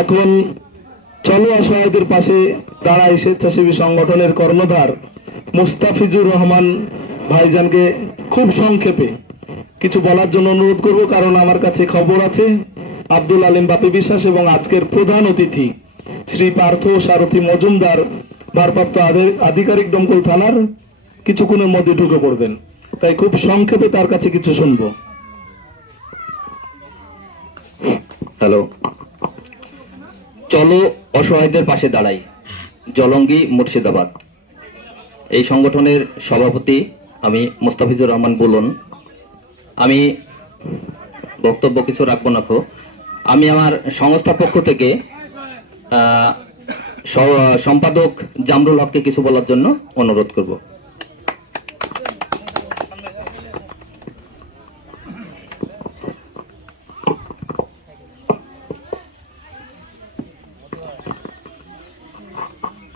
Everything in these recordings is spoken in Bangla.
এখন চলো অসহায়দের পাশে দাঁড়ায় স্বেচ্ছাসেবী সংগঠনের কর্ণধার মুস্তাফিজুর রহমান ভাইজানকে খুব সংক্ষেপে কিছু বলার জন্য অনুরোধ করব, কারণ আমার কাছে খবর আছে আব্দুল আলিম বাপি বিশ্বাস এবং আজকের প্রধান অতিথি শ্রী পার্থ সারথী মজুমদার ভারপ্রাপ্ত আধিকারিক ডোমকল থানার কিছুক্ষণের মধ্যে ঢুকে পড়বেন, তাই খুব সংক্ষেপে তার কাছে কিছু শুনবো। হ্যালো, চলো অসহায়দের পাশে দাঁড়াই, জলঙ্গি মুর্শিদাবাদ। এই সংগঠনের সভাপতি আমি মুস্তাফিজুর রহমান বুলন। আমি বক্তব্য কিছু রাখবো না। আমি আমার সংস্থার পক্ষ থেকে সম্পাদক জামরুল হককে কিছু বলার জন্য অনুরোধ করব।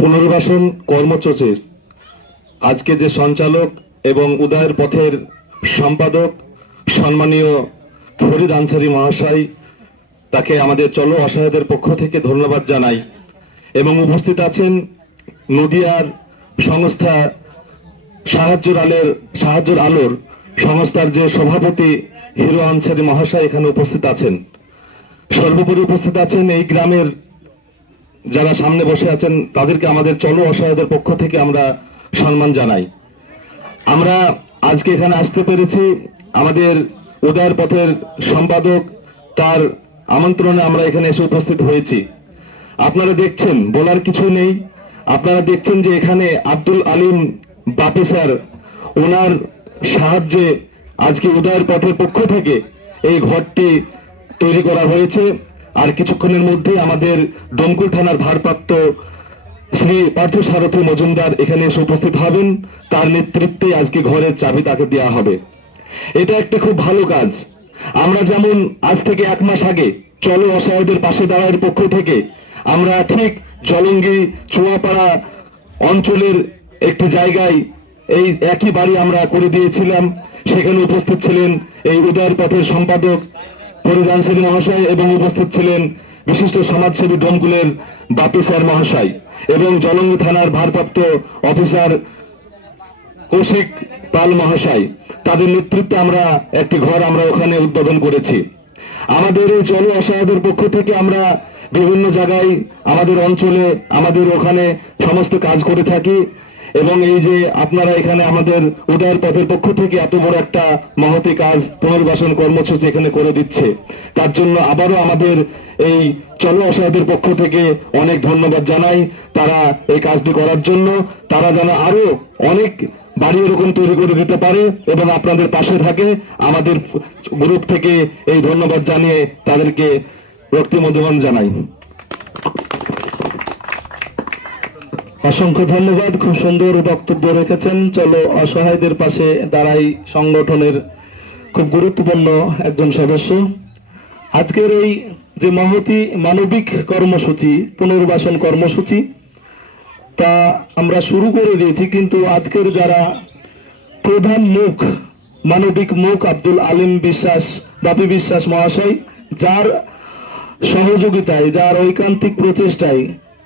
পুনর্বাসন কর্মসূচির আজকে যে সঞ্চালক এবং উদয়ের পথের সম্পাদক সম্মানীয় ফরিদ আনসারী মহাশয়, তাকে আমাদের চলো অসহায়দের পক্ষ থেকে ধন্যবাদ জানাই। এবং উপস্থিত আছেন নদিয়ার সংস্থা সাহায্যের আলোর সংস্থার যে সভাপতি হিরো আনসারী মহাশয় এখানে উপস্থিত আছেন। সর্বোপরি উপস্থিত আছেন এই গ্রামের যারা সামনে বসে আছেন, তাদেরকে আমাদের চলো অসহায়দের পক্ষ থেকে আমরা সম্মান জানাই। আমরা আজকে এখানে আসতে পেরেছি আমাদের উদয়ের পথের সম্পাদক, তার আমন্ত্রণে আমরা এখানে এসে উপস্থিত হয়েছি। আপনারা দেখছেন, বলার কিছু নেই, আপনারা দেখছেন যে এখানে আব্দুল আলিম বাপি স্যার ওনার সাহায্যে আজকে উদয়ের পথের পক্ষ থেকে এই ঘরটি তৈরি করা হয়েছে। আর কিছুক্ষণের মধ্যে আমাদের ডোমকল থানার ভারপ্রাপ্ত শ্রী পার্থ সারথী মজুমদার এখানে এসে উপস্থিত হবেন, তার নেতৃত্বে আজকে ঘরের চাবি তাকে দেওয়া হবে। এটা একটা খুব ভালো কাজ। আমরা যেমন আজ থেকে 1 মাস আগে চলো অসহায়দের পাশে দাঁড়ানোর পক্ষ থেকে আমরা ঠিক জলঙ্গি চুয়াপাড়া অঞ্চলের একটি জায়গায় এই একই বাড়ি আমরা করে দিয়েছিলাম। সেখানে উপস্থিত ছিলেন এই উদয়ের পথের সম্পাদক ফরিদ আনসারী মহাশয় এবং উপস্থিত ছিলেন বিশিষ্ট সমাজসেবী ডোমকুলের বাপি স্যার মহাশয় এবং জলঙ্গি থানার ভারপ্রাপ্ত অফিসার কৌশিক পাল মহাশয়। তাদের নেতৃত্বে আমরা একটি ঘর আমরা ওখানে উদ্বোধন করেছি। আমাদের এই চলো অসহায়দের পক্ষ থেকে আমরা বিভিন্ন জায়গায় আমাদের অঞ্চলে আমাদের ওখানে সমস্ত কাজ করে থাকি। এবং এই যে আপনারা এখানে আমাদের উদয়ের পথের পক্ষ থেকে এত বড় একটা মহতি কাজ পুনর্বাসন কর্মসূচি এখানে করে দিচ্ছে, তার জন্য আবারও আমাদের এই চলো অসহায়দের পক্ষ থেকে অনেক ধন্যবাদ জানাই। তারা এই কাজটি করার জন্য, তারা যেন আরো অনেক বাড়ি এরকম তৈরি করে দিতে পারে এবং আপনাদের পাশে থাকে, আমাদের গ্রুপ থেকে এই ধন্যবাদ জানিয়ে তাদেরকে রক্তিমধুমান জানাই। অসংখ্য ধন্যবাদ, খুব সুন্দর বক্তব্য রেখেছেন। চলো অসহায়দের পাশে দাঁড়াই সংগঠনের খুব গুরুত্বপূর্ণ একজন সদস্য। আজকের এই যে মহতি মানবিক কর্মসূচি, পুনর্বাসন কর্মসূচি, তা আমরা শুরু করে দিয়েছি, কিন্তু আজকের যারা প্রধান মুখ, মানবিক মুখ আব্দুল আলিম বিশ্বাস বাপি বিশ্বাস মহাশয়, যার সহযোগিতায়, যার ঐকান্তিক প্রচেষ্টায়,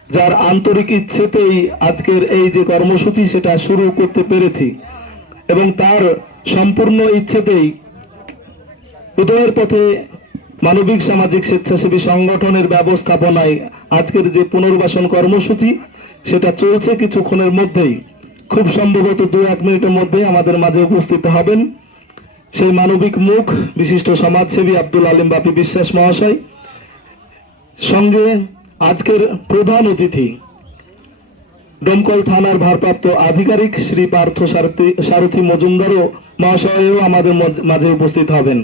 যার আন্তরিক ইচ্ছেতেই আজকের এই যে কর্মসূচি সেটা শুরু করতে পেরেছি এবং তার সম্পূর্ণ ইচ্ছেতেই উদয়ের পথে মানবিক সামাজিক স্বেচ্ছাসেবী সংগঠনের ব্যবস্থাপনায় আজকের যে পুনর্বাসন কর্মসূচি সেটা চলছে। কিছুক্ষণের মধ্যেই, খুব সম্ভবত 2-1 মিনিটের মধ্যে আমাদের মাঝে উপস্থিত হবেন সেই মানবিক মুখ বিশিষ্ট সমাজসেবী আব্দুল আলিম বাপি বিশ্বাস মহাশয়। সঙ্গে আজকের প্রধান অতিথি ডোমকল থানার ভারপ্রাপ্ত আধিকারিক শ্রী পার্থ সারথী মজুমদারও মহাশয়ও আমাদের মাঝে উপস্থিত হবেন।